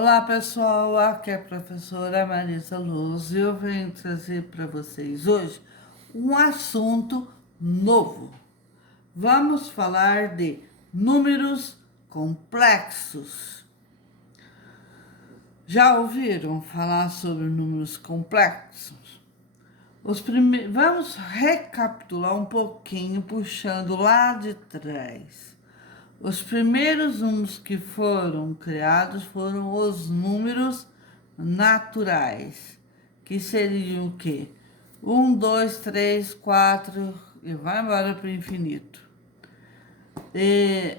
Olá pessoal, aqui é a professora Marisa Luz e eu venho trazer para vocês hoje um assunto novo. Vamos falar de números complexos. Já ouviram falar sobre números complexos? Vamos recapitular um pouquinho, puxando lá de trás. Os primeiros números que foram criados foram os números naturais, que seriam o quê? 1, 2, 3, 4 e vai embora para o infinito. E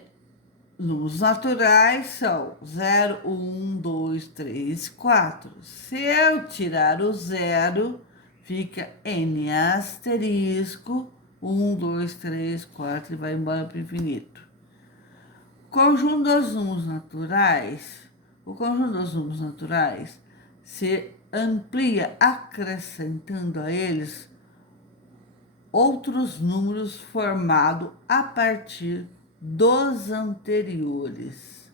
números naturais são 0, 1, 2, 3, 4. Se eu tirar o zero, fica N asterisco 1, 2, 3, 4 e vai embora para o infinito. Conjunto dos números naturais. O conjunto dos números naturais se amplia acrescentando a eles outros números formados a partir dos anteriores.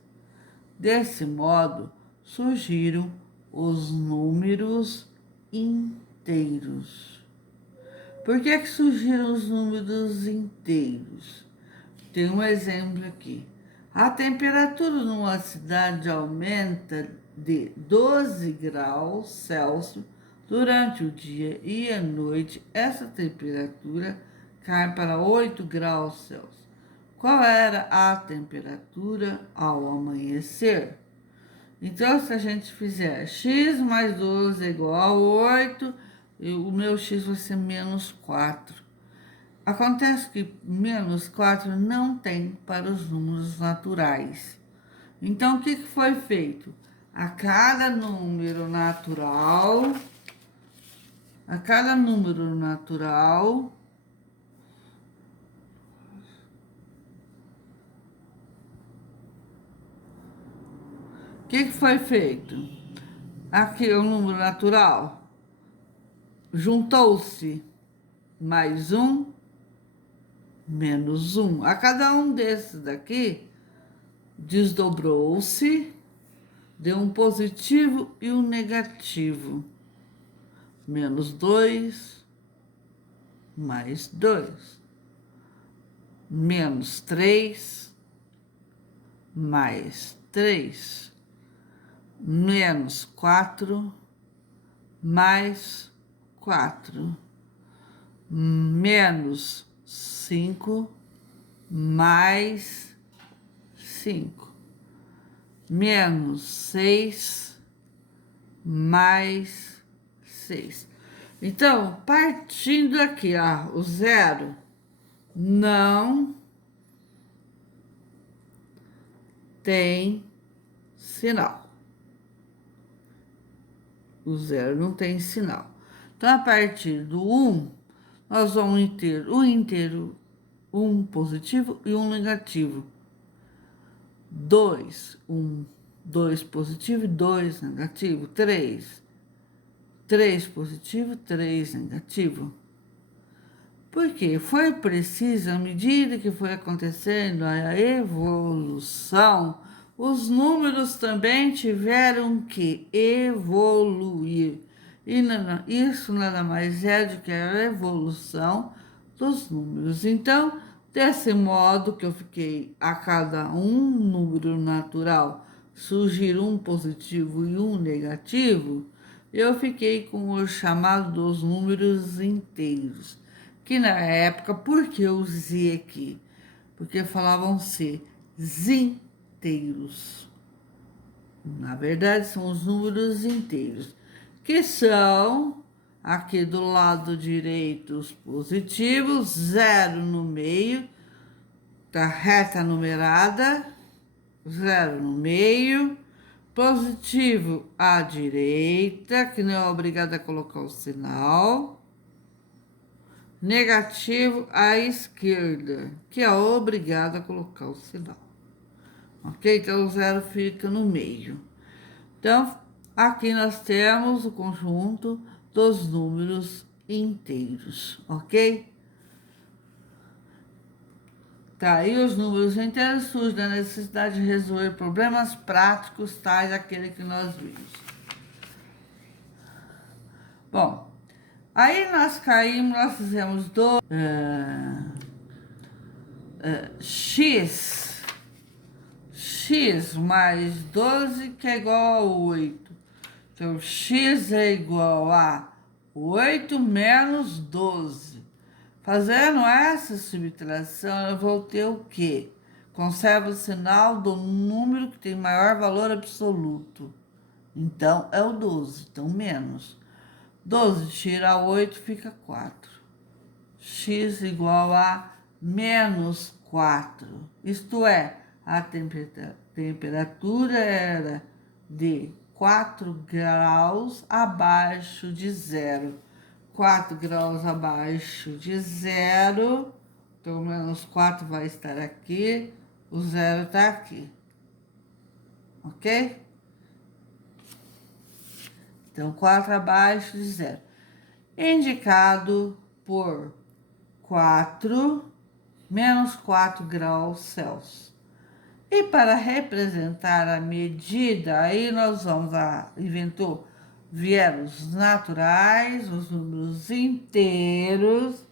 Desse modo, surgiram os números inteiros. Por que surgiram os números inteiros? Tem um exemplo aqui. A temperatura numa cidade aumenta de 12 graus Celsius durante o dia e à noite. Essa temperatura cai para 8 graus Celsius. Qual era a temperatura ao amanhecer? Então, se a gente fizer x mais 12 é igual a 8, o meu x vai ser menos 4. Acontece que menos 4 não tem para os números naturais. Então, o que foi feito? A cada número natural, o que foi feito? Aqui o número natural juntou-se mais um, menos um. A cada um desses daqui, desdobrou-se, deu um positivo e um negativo. Menos 2, mais 2. Menos 3, mais 3. Menos 4, mais 4. Menos 5, mais 5. Menos 6, mais 6. Então, partindo aqui, ó, o zero não tem sinal. O zero não tem sinal. Então, a partir do 1, nós vamos ter um inteiro, um positivo e um negativo. 2, 2 positivo e 2 negativo. 3 positivo, 3 negativo. Porque foi preciso, à medida que foi acontecendo a evolução, os números também tiveram que evoluir. E isso nada mais é do que a evolução dos números. Então, desse modo que eu fiquei a cada um número natural surgir um positivo e um negativo, eu fiquei com o chamado dos números inteiros. Que na época, por que eu usei aqui? Porque falavam ser inteiros. Na verdade, são os números inteiros, que são aqui do lado direito os positivos, 0 no meio, da reta numerada, 0 no meio, positivo à direita, que não é obrigado a colocar o sinal, negativo à esquerda, que é obrigado a colocar o sinal. Ok? Então, o zero fica no meio. Então, aqui nós temos o conjunto dos números inteiros, ok? Tá, e os números inteiros surgem da necessidade de resolver problemas práticos, tais aquele que nós vimos. Bom, aí nós caímos, nós fizemos x mais 12, que é igual a 8. Então, x é igual a 8 menos 12. Fazendo essa subtração, eu vou ter o quê? Conserva o sinal do número que tem maior valor absoluto. Então, é o 12, então menos. 12 tira 8, fica 4. X igual a menos 4. Isto é, a temperatura era de 4 graus abaixo de zero. 4 graus abaixo de zero, então menos 4 vai estar aqui, o zero está aqui. Ok? Então, 4 abaixo de zero. Indicado por 4 menos 4 graus Celsius. E para representar a medida, aí nós vamos inventou, vieram os naturais, os números inteiros,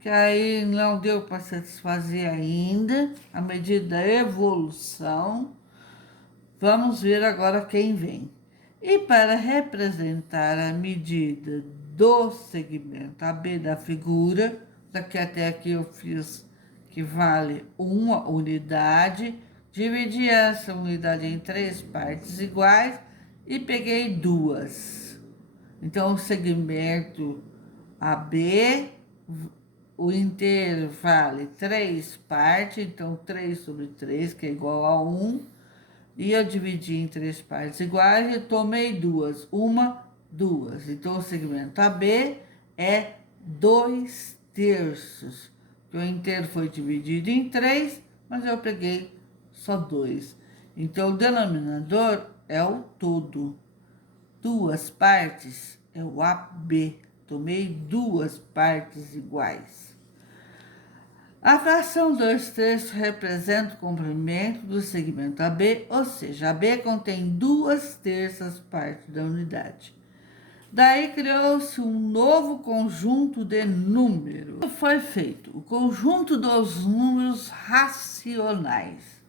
que aí não deu para satisfazer ainda, a medida da evolução. Vamos ver agora quem vem. E para representar a medida do segmento AB da figura, daqui até aqui eu fiz que vale uma unidade, dividi essa unidade em 3 partes iguais e peguei 2. Então, o segmento AB, o inteiro vale 3 partes, então 3 sobre 3, que é igual a 1. E eu dividi em 3 partes iguais e tomei 2. 1, 2. Então, o segmento AB é 2/3. O inteiro foi dividido em 3, mas eu peguei só 2. Então, o denominador é o todo. 2 partes é o AB. Tomei 2 partes iguais. A fração 2/3 representa o comprimento do segmento AB, ou seja, AB contém 2/3 partes da unidade. Daí criou-se um novo conjunto de números. O que foi feito? O conjunto dos números racionais.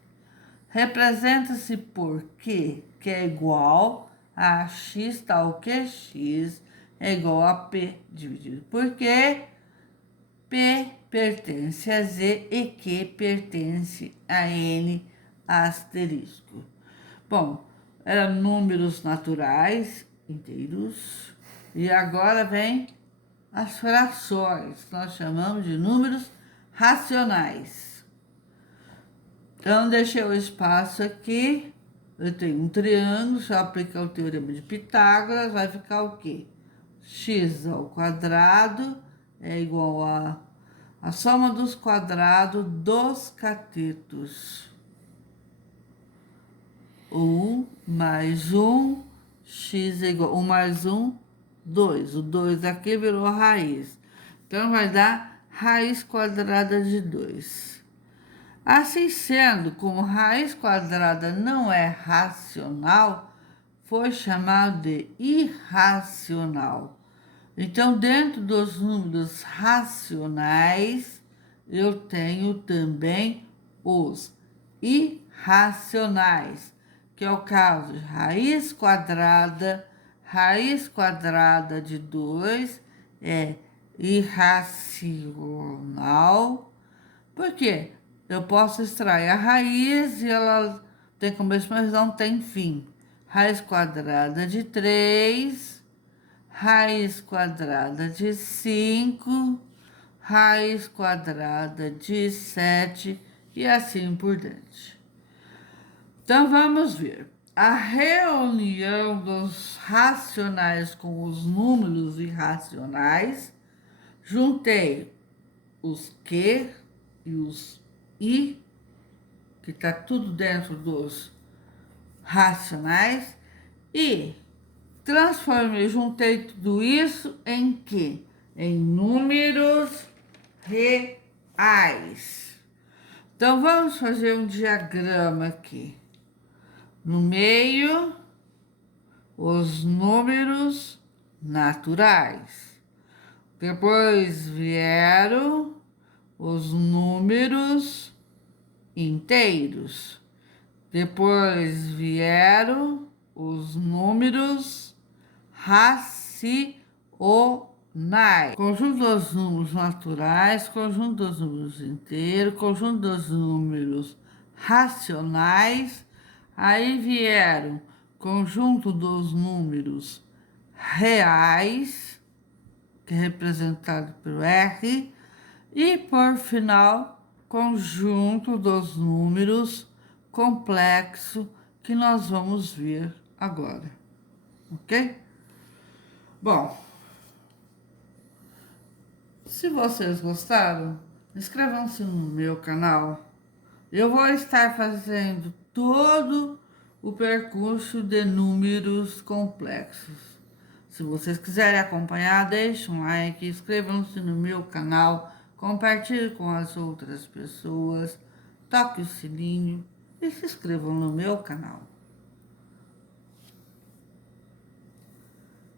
Representa-se por Q, que é igual a x, tal que x é igual a P dividido por Q. P pertence a Z e Q pertence a N asterisco. Bom, eram números naturais inteiros e agora vem as frações, que nós chamamos de números racionais. Então, deixei o espaço aqui, eu tenho um triângulo, se eu aplicar o teorema de Pitágoras, vai ficar o quê? X ao quadrado é igual a soma dos quadrados dos catetos. 1 mais 1, x é igual a 1 mais 1, 2. O 2 aqui virou a raiz. Então, vai dar raiz quadrada de 2. Assim sendo, como raiz quadrada não é racional, foi chamado de irracional. Então, dentro dos números racionais, eu tenho também os irracionais, que é o caso de raiz quadrada de 2 é irracional. Por quê? Eu posso extrair a raiz e ela tem começo, mas não tem fim. Raiz quadrada de 3, raiz quadrada de 5, raiz quadrada de 7 e assim por diante. Então, vamos ver. A reunião dos racionais com os números irracionais, juntei os Q e os I, que está tudo dentro dos racionais, e transformei, juntei tudo isso em quê? Em números reais. Então, vamos fazer um diagrama aqui. No meio, os números naturais. Depois vieram os números inteiros. Depois vieram os números racionais. Conjunto dos números naturais, conjunto dos números inteiros, conjunto dos números racionais. Aí vieram conjunto dos números reais, que é representado pelo R, e por final, conjunto dos números complexo, que nós vamos ver agora, ok? Bom, se vocês gostaram, inscrevam-se no meu canal. Eu vou estar fazendo todo o percurso de números complexos. Se vocês quiserem acompanhar, deixe um like, inscrevam-se no meu canal, compartilhe com as outras pessoas, toque o sininho e se inscrevam no meu canal.